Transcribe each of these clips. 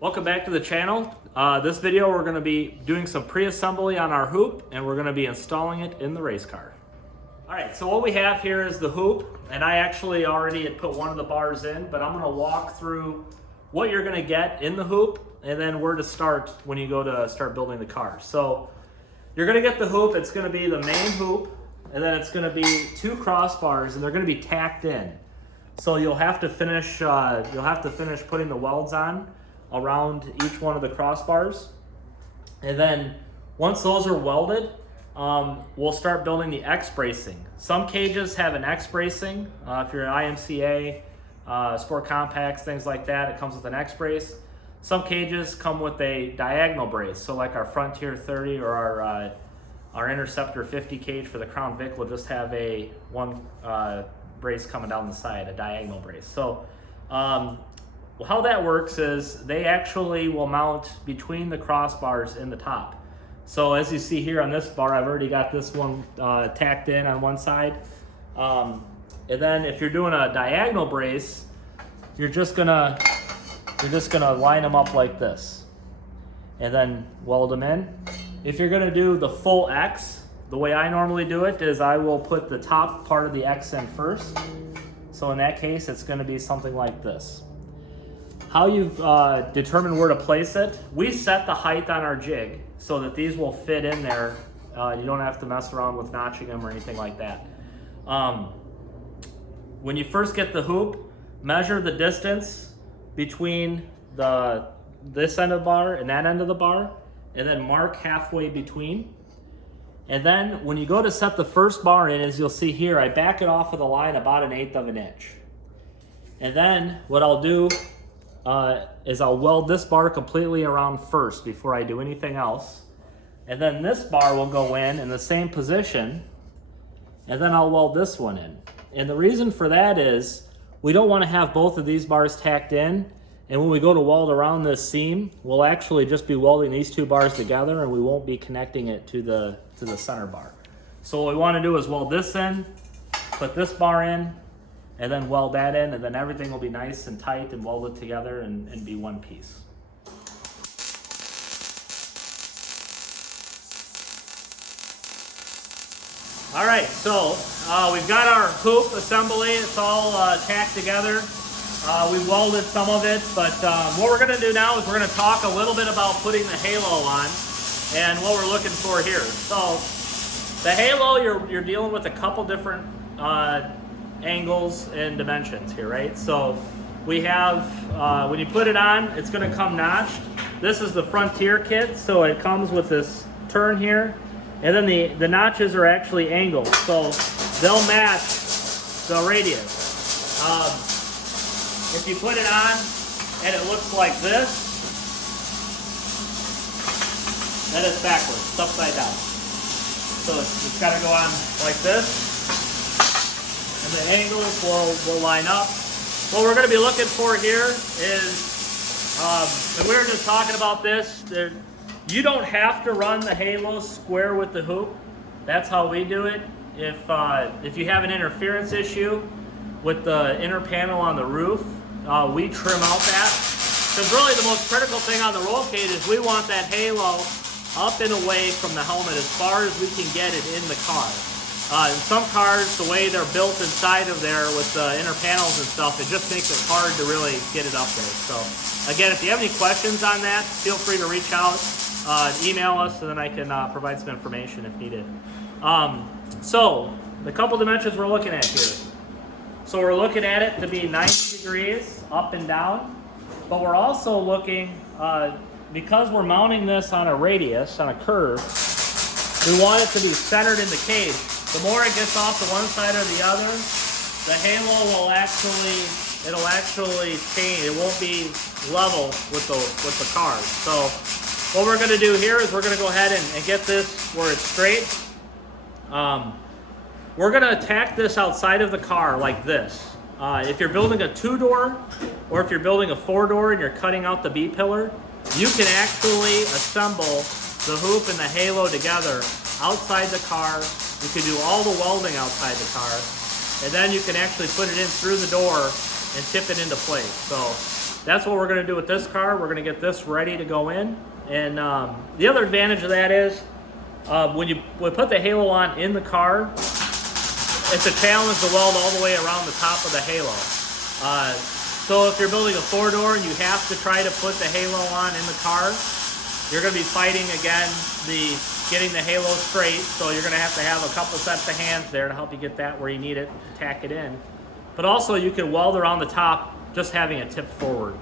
Welcome back to the channel. This video we're going to be doing some pre-assembly on our hoop and we're going to be installing it in the race car. Alright, so what we have here is the hoop, and I actually already had put one of the bars in, but I'm going to walk through what you're going to get in the hoop and then where to start when you go to start building the car. So you're going to get the hoop. It's going to be the main hoop, and then it's going to be two crossbars, and they're going to be tacked in. So you'll have to finish putting the welds on around each one of the crossbars, and then once those are welded, we'll start building the X bracing. Some cages have an X bracing. If you're an IMCA, Sport Compacts, things like that, it comes with an X brace. Some cages come with a diagonal brace, so like our Frontier 30 or our Interceptor 50 cage for the Crown Vic will just have a one brace coming down the side, a diagonal brace. So how that works is they actually will mount between the crossbars in the top. So as you see here on this bar, I've already got this one tacked in on one side. And then if you're doing a diagonal brace, you're just gonna line them up like this and then weld them in. If you're gonna do the full X, the way I normally do it is I will put the top part of the X in first. So in that case, it's gonna be something like this. How you've determined where to place it, we set the height on our jig so that these will fit in there. You don't have to mess around with notching them or anything like that. When you first get the hoop, measure the distance between this end of the bar and that end of the bar, and then mark halfway between. And then when you go to set the first bar in, as you'll see here, I back it off of the line about 1/8 of an inch. And then what I'll do is I'll weld this bar completely around first before I do anything else. And then this bar will go in the same position, and then I'll weld this one in. And the reason for that is we don't want to have both of these bars tacked in, and when we go to weld around this seam, we'll actually just be welding these two bars together and we won't be connecting it to the center bar. So what we want to do is weld this in, put this bar in, and then weld that in, and then everything will be nice and tight and welded together and be one piece. All right, so we've got our hoop assembly. It's all tacked together. We welded some of it, but what we're gonna do now is we're gonna talk a little bit about putting the halo on and what we're looking for here. So the halo, you're dealing with a couple different angles and dimensions here, right? So we have, when you put it on, it's gonna come notched. This is the Frontier kit, so it comes with this turn here, and then the notches are actually angled, so they'll match the radius. If you put it on and it looks like this, then it's backwards, it's upside down. So it's gotta go on like this. And the angles will line up. What we're going to be looking for here is, and we were just talking about this, you don't have to run the halo square with the hoop. That's how we do it. If you have an interference issue with the inner panel on the roof, we trim out that. Because really the most critical thing on the roll cage is we want that halo up and away from the helmet as far as we can get it in the car. In some cars, the way they're built inside of there with the inner panels and stuff, it just makes it hard to really get it up there. So again, if you have any questions on that, feel free to reach out, email us, and then I can provide some information if needed. So the couple dimensions we're looking at here. So we're looking at it to be 90 degrees up and down, but we're also looking, because we're mounting this on a radius, on a curve, we want it to be centered in the cage. The more it gets off to one side or the other, the halo will actually change. It won't be level with the cars. So what we're going to do here is we're going to go ahead and get this where it's straight. We're going to tack this outside of the car like this. If you're building a 2-door or if you're building a 4-door and you're cutting out the B-pillar, you can actually assemble the hoop and the halo together outside the car. You can do all the welding outside the car, and then you can actually put it in through the door and tip it into place. So that's what we're going to do with this car. We're going to get this ready to go in. And the other advantage of that is when you put the halo on in the car, it's a challenge to weld all the way around the top of the halo. So if you're building a 4-door and you have to try to put the halo on in the car, you're going to be fighting again getting the halo straight. So you're going to have a couple sets of hands there to help you get that where you need it to tack it in. But also you can weld around the top just having it tipped forward.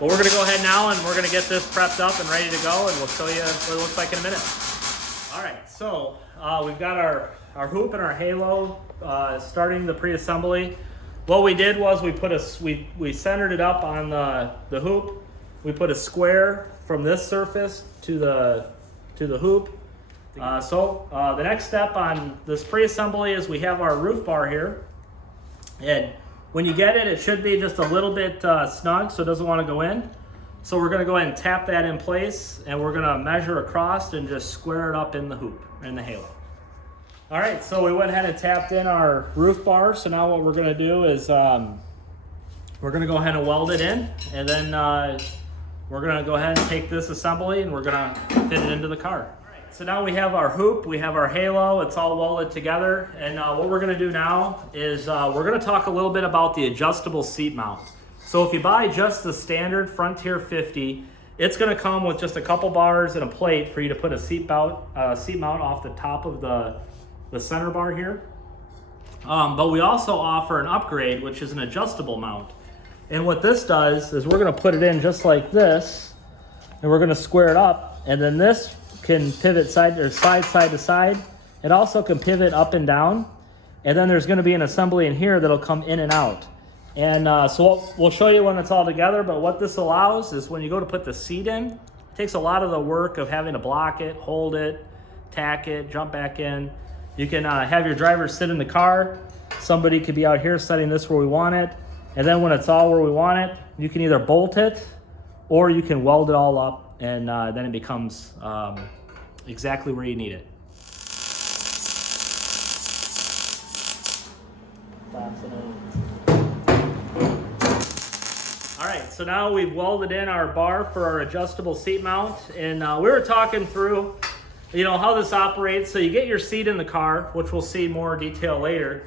But we're going to go ahead now and we're going to get this prepped up and ready to go, and we'll show you what it looks like in a minute. All right, so we've got our hoop and our halo starting the pre-assembly. What we did was we centered it up on the hoop. We put a square from this surface to the hoop. The next step on this pre-assembly is we have our roof bar here, and when you get it, it should be just a little bit snug, so it doesn't want to go in. So we're going to go ahead and tap that in place, and we're going to measure across and just square it up in the hoop, in the halo. All right, so we went ahead and tapped in our roof bar. So now what we're going to do is we're going to go ahead and weld it in, and then we're going to go ahead and take this assembly and we're going to fit it into the car. So now we have our hoop, we have our halo, it's all welded together. And what we're going to do now is we're going to talk a little bit about the adjustable seat mount. So if you buy just the standard Frontier 50, it's going to come with just a couple bars and a plate for you to put a seat mount off the top of the center bar here. But we also offer an upgrade, which is an adjustable mount. And what this does is we're going to put it in just like this, and we're going to square it up, and then this can pivot side to side. It also can pivot up and down, and then there's going to be an assembly in here that'll come in and out. And so we'll show you when it's all together, but what this allows is when you go to put the seat in, it takes a lot of the work of having to block it, hold it, tack it, jump back in. You can have your driver sit in the car. Somebody could be out here setting this where we want it, and then when it's all where we want it, you can either bolt it or you can weld it all up, and then it becomes exactly where you need it. All right, so now we've welded in our bar for our adjustable seat mount, and we were talking through, how this operates. So you get your seat in the car, which we'll see more detail later.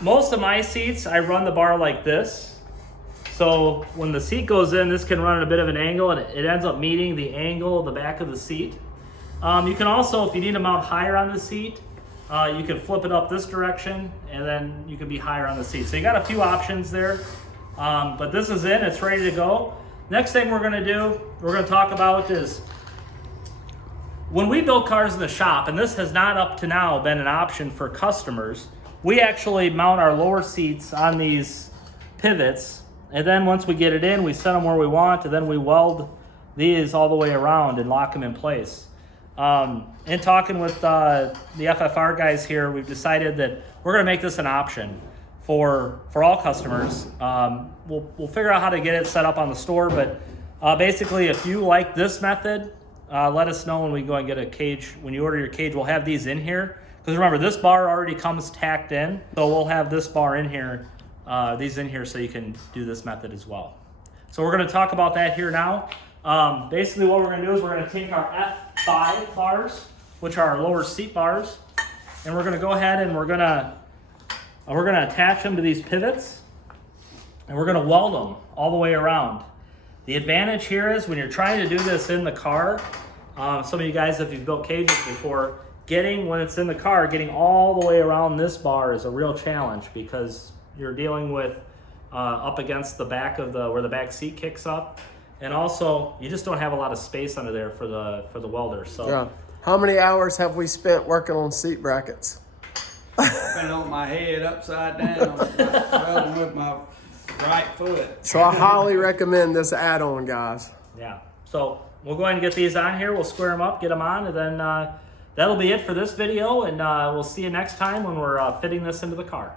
Most of my seats, I run the bar like this. So when the seat goes in, this can run at a bit of an angle, and it ends up meeting the angle of the back of the seat. You can also, if you need to mount higher on the seat, you can flip it up this direction, and then you can be higher on the seat. So you got a few options there, but this is in, it's ready to go. Next thing we're going to talk about is when we build cars in the shop, and this has not up to now been an option for customers, we actually mount our lower seats on these pivots, and then once we get it in, we set them where we want, and then we weld these all the way around and lock them in place. In talking with the FFR guys here, we've decided that we're going to make this an option for all customers. We'll figure out how to get it set up on the store, but basically if you like this method, let us know when we go and get a cage. When you order your cage, we'll have these in here. Because remember, this bar already comes tacked in, so we'll have this bar in here, these in here, so you can do this method as well. So we're going to talk about that here now. Basically what we're going to do is we're going to take our F5 bars, which are our lower seat bars, and we're going to go ahead and we're going to attach them to these pivots, and we're going to weld them all the way around. The advantage here is when you're trying to do this in the car, some of you guys, if you've built cages before, when it's in the car, getting all the way around this bar is a real challenge, because you're dealing with up against the back of where the back seat kicks up, and also you just don't have a lot of space under there for the welder. So yeah. How many hours have we spent working on seat brackets? Been on my head upside down, welding with my right foot. So I highly recommend this add-on, guys. Yeah. So we'll go ahead and get these on here. We'll square them up, get them on, and then that'll be it for this video. And we'll see you next time when we're fitting this into the car.